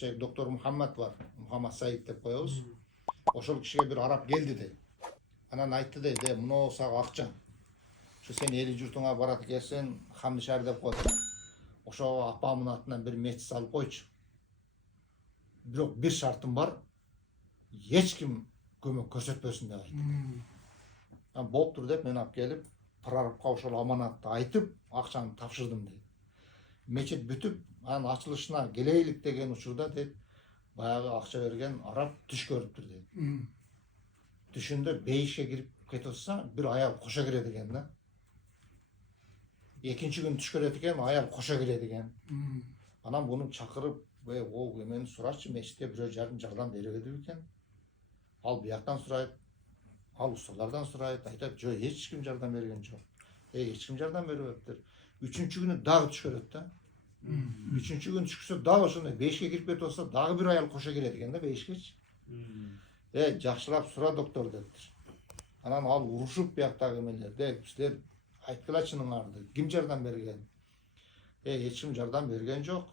врач доктор Мухаммад бар, Мухаммад Саид деп коебуз. Ошол кишиге бир араб келди дейт. Анан айтты дейт, мына сага акча. Ошо сен эли журтуңа барат экенсиң, Хамди шаар деп коет. Ошого апамдын атынан бир мечит салып койчу. Бирок бир шартым бар, эч ким көмөк көрсөтпөсүн деп айтты. Болуптур деп мен алып келип, прорабка ошол аманатты айтып, акчаны тапшырдым дейт. Мечит бүтүп, анын ачылышына келейлик деген учурда дейт, баягы акча берген араб түш көрүптүр дейт. Түшүндө бейишке кирип кетип атса, бир аял кошо кирет экен да. Экинчи күн түш көрөт экен, аял кошо кирет экен. Анан буну чакырып, о эмени сурачы, мечитке бирөө жардам бербеди экен. Ал бияктан сурайт, ал усталардан сурайт, айтат, жок, эч ким жардам берген жок. Эч ким жардам бербептир. Үчүнчү күнү дагы түш көрөт да. Үчүнчү күн түшкүсө дагы ошондой бейишке кирип кетип атса, дагы бир аял кошо кирет экен да бейишкечи. Жакшылап сура доктор дептир. Анан ал урушуп бияктагы эмелерде, силер айткылачыныңарды, ким жардам берген? Эч ким жардам берген жок.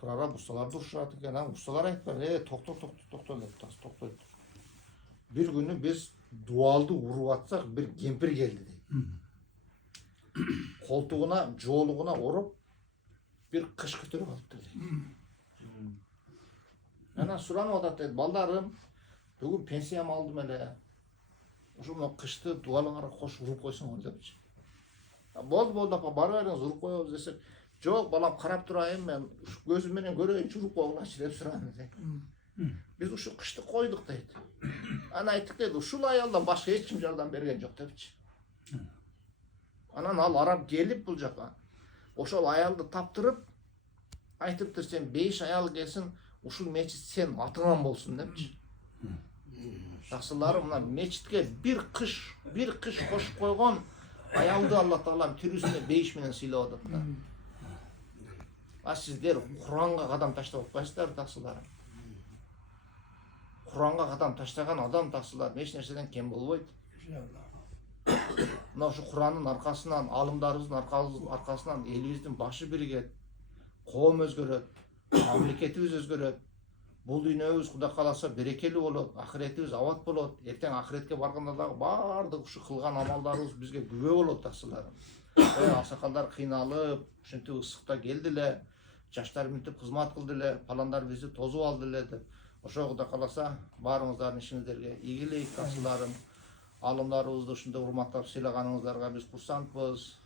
Прораб усталарды урушат экен. Анан усталар айтпайбы, токто деп токтойт. Бир күнү биз дуалды уруп атсак, бир кемпир келди дейт. Колтугуна, жоолугуна оруп, бир кыш көтөрүп алыптыр дейт. Анан суранып атат дейт, балдарым, бүгүн пенсиям алдым эле. Ошол кышты дуалыңарга кош уруп койсоңор депчи. Болду апа, бара бериңиз, уруп коебуз десек, жок балам, карап турайын, мен көзүм менен көрөйүнчү, уруп койгулачы деп сурады дейт. Биз ушул кышты койдук дейт. Анан айттык дейт, ушул аялдан башка эч ким жардам берген жок депчи. Анан ал араб келип бул жака ошол аялды таптырып айтыптыр, сен 5 аял келсин, ушул мечит сен атыңан болсун депчи. Жакшылары, мына мечитке бир кыш кошуп койгон аялды Алла Таалам тирүүсүнө 5 менен сыйлап атат да. Сиздер Куранга кадам таштап атпайсыздар, таксылар. Куранга кадам таштаган адам, таксылар, эч нерседен кем болбойт. Мына ушу Курандын аркасынан, алымдарыбыздын аркасынан элибиздин башы биригет, коом өзгөрөт, мамлекетибиз өзгөрөт. Бул дүйнөбүз Кудай кааласа берекелүү болот, ахиретибиз абат болот. Эртең ахиретке барганда дагы баардык ушу кылган амалдарыбыз бизге күбө болот, таксыларым. Аксакалдар кыйналып, ушинтип ысыкта келди эле, жаштар мынтип кызмат кылды эле, паландар бизди тосуп алды эле деп. Ошо Кудай кааласа баарыңыздардын ишиңиздерге ийгилик, таксыларым. Алымдарыбызды ушундай урматтап сыйлаганыңыздарга биз курсантпыз.